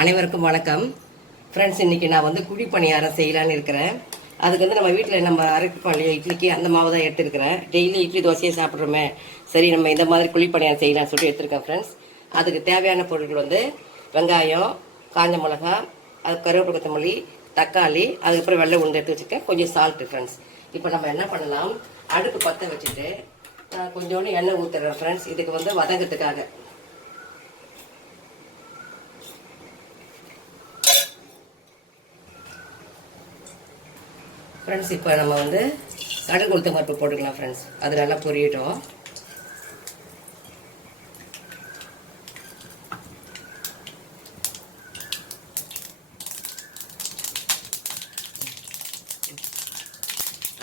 அனைவருக்கும் வணக்கம் ஃப்ரெண்ட்ஸ். இன்றைக்கி நான் வந்து குழி பணியாரம் செய்யலான்னு இருக்கிறேன். அதுக்கு வந்து நம்ம வீட்டில் நம்ம அரைப்போம் இல்லையா, இட்லிக்கு அந்த மாவு தான் எடுத்துருக்கிறேன். டெய்லி இட்லி தோசையை சாப்பிட்றோமே, சரி நம்ம இந்த மாதிரி குழி பணியாரம் செய்யலாம்னு சொல்லிட்டு எடுத்துருக்கேன் ஃப்ரெண்ட்ஸ். அதுக்கு தேவையான பொருட்கள் வந்து வெங்காயம், காஞ்ச மிளகா, அது கருவேப்பிலை, கொத்தமல்லி, தக்காளி, அதுக்கப்புறம் வெள்ளை உருண்டை எடுத்து வச்சுருக்கேன், கொஞ்சம் சால்ட்டு ஃப்ரெண்ட்ஸ். இப்போ நம்ம என்ன பண்ணலாம், அடுப்பு பற்ற வச்சுட்டு நான் கொஞ்சோண்டு எண்ணெய் ஊற்றுறேன் ஃப்ரெண்ட்ஸ். இதுக்கு வந்து வதங்கிறதுக்காக. ஃப்ரெண்ட்ஸ் இப்போ நம்ம வந்து கடுகு உளுத்தம் பருப்பு போட்டுக்கலாம் ஃப்ரெண்ட்ஸ். அது நல்லா பொரியட்டும்.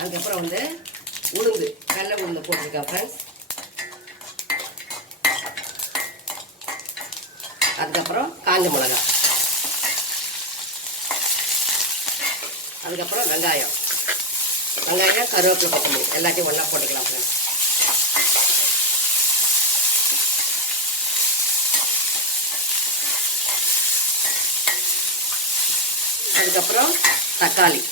அதுக்கப்புறம் வந்து உளுந்து, கடலை உளுந்து போட்டிருக்கேன் ஃப்ரெண்ட்ஸ். அதுக்கப்புறம் காஞ்ச மிளகாய், அதுக்கப்புறம் வெங்காயம், கருவேப்பிலை, கொத்தமல்லி எல்லாத்தையும் ஒன்றா போட்டுக்கலாம் ஃப்ரெண்ட்ஸ். அதுக்கப்புறம் தக்காளி,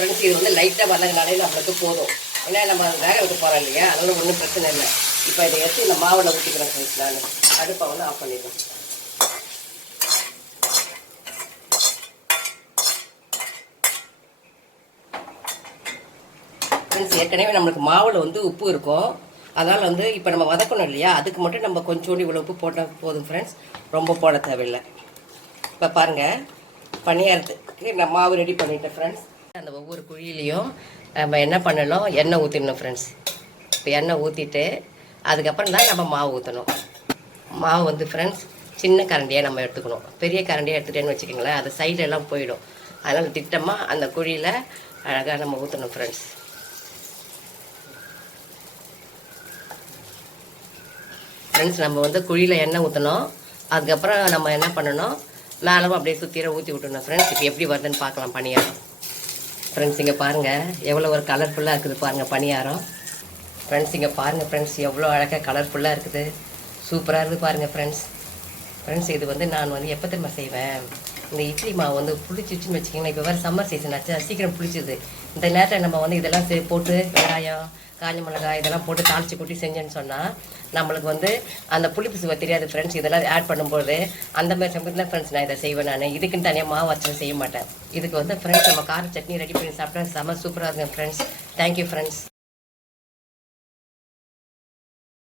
ஃப்ரெண்ட்ஸ் இது வந்து லைட்டாக வதங்கினாலே நம்மளுக்கு போதும். ஏன்னா நம்ம அது வேக வைக்க போகிறோம் இல்லையா, அதனால ஒன்றும் பிரச்சனை இல்லை. இப்போ இதை எடுத்து இந்த மாவில் ஊற்றிக்கிறேன் ஃப்ரெண்ட்ஸ். நான் அடுப்பை வந்து ஆஃப் பண்ணிடுறேன். ஃப்ரெண்ட்ஸ் ஏற்கனவே நம்மளுக்கு மாவில் வந்து உப்பு இருக்கும். அதனால் வந்து இப்போ நம்ம வதக்கணும் இல்லையா, அதுக்கு மட்டும் நம்ம கொஞ்சோண்டு இவ்வளோ உப்பு போட்டால் போதும் ஃப்ரெண்ட்ஸ். ரொம்ப போட தேவையில்லை. இப்போ பாருங்கள், பணியாரத்துக்கு நான் மாவு ரெடி பண்ணிட்டேன் ஃப்ரெண்ட்ஸ். அந்த ஒவ்வொரு குழியிலையும் நம்ம என்ன பண்ணணும், எண்ணெய் ஊற்றிடணும் ஃப்ரெண்ட்ஸ். இப்போ எண்ணெய் ஊற்றிட்டு அதுக்கப்புறம் தான் நம்ம மாவு ஊற்றணும். மாவு வந்து ஃப்ரெண்ட்ஸ் சின்ன கரண்டியாக நம்ம எடுத்துக்கணும். பெரிய கரண்டியாக எடுத்துகிட்டேன்னு வச்சுக்கோங்களேன், அது சைடெல்லாம் போயிடும். அதனால் திட்டமாக அந்த குழியில் அழகாக நம்ம ஊற்றணும் ஃப்ரெண்ட்ஸ். ஃப்ரெண்ட்ஸ் நம்ம வந்து குழியில் எண்ணெய் ஊற்றணும். அதுக்கப்புறம் நம்ம என்ன பண்ணணும், மேலும் அப்படியே சுற்றிட ஊற்றி விட்டுணும் ஃப்ரெண்ட்ஸ். இப்போ எப்படி வருதுன்னு பார்க்கலாம் பணியாரம். ஃப்ரெண்ட்ஸ் இங்கே பாருங்கள், எவ்வளோ ஒரு கலர்ஃபுல்லாக இருக்குது பாருங்கள் பணியாரம். ஃப்ரெண்ட்ஸ் இங்கே பாருங்கள் ஃப்ரெண்ட்ஸ், எவ்வளோ அழகாக கலர்ஃபுல்லாக இருக்குது, சூப்பராக இருக்குது பாருங்கள் ஃப்ரெண்ட்ஸ். ஃப்ரெண்ட்ஸ் இது வந்து நான் வந்து எப்போ திரும்ப செய்வேன், இந்த இட்லி மாவு வந்து புளிச்சிச்சுன்னு வச்சுக்கிங்கன்னா, இப்போ வேறு சம்மர் சீசன் ஆச்சு, சீக்கிரம் புளிச்சிது. இந்த நேரத்தில் நம்ம வந்து இதெல்லாம் போட்டு வெங்காயம், காஞ்ச மிளகாய் இதெல்லாம் போட்டு தாளித்து கொட்டி செஞ்சேன்னு சொன்னால் நம்மளுக்கு வந்து அந்த புளிப்பு சுவை தெரியாது ஃப்ரெண்ட்ஸ். இதெல்லாம் ஆட் பண்ணும்போது அந்த மாதிரி சமயத்தில் ஃப்ரெண்ட்ஸ் நான் இதை செய்வேன். நான் இதுக்குன்னு தனியாக மாவு வச்சு செய்ய மாட்டேன். இதுக்கு வந்து ஃப்ரெண்ட்ஸ் நம்ம கார சட்னி ரெடி பண்ணி சாப்பிட்டா செம்ம சூப்பராக இருக்கும் ஃப்ரெண்ட்ஸ். Thank you friends.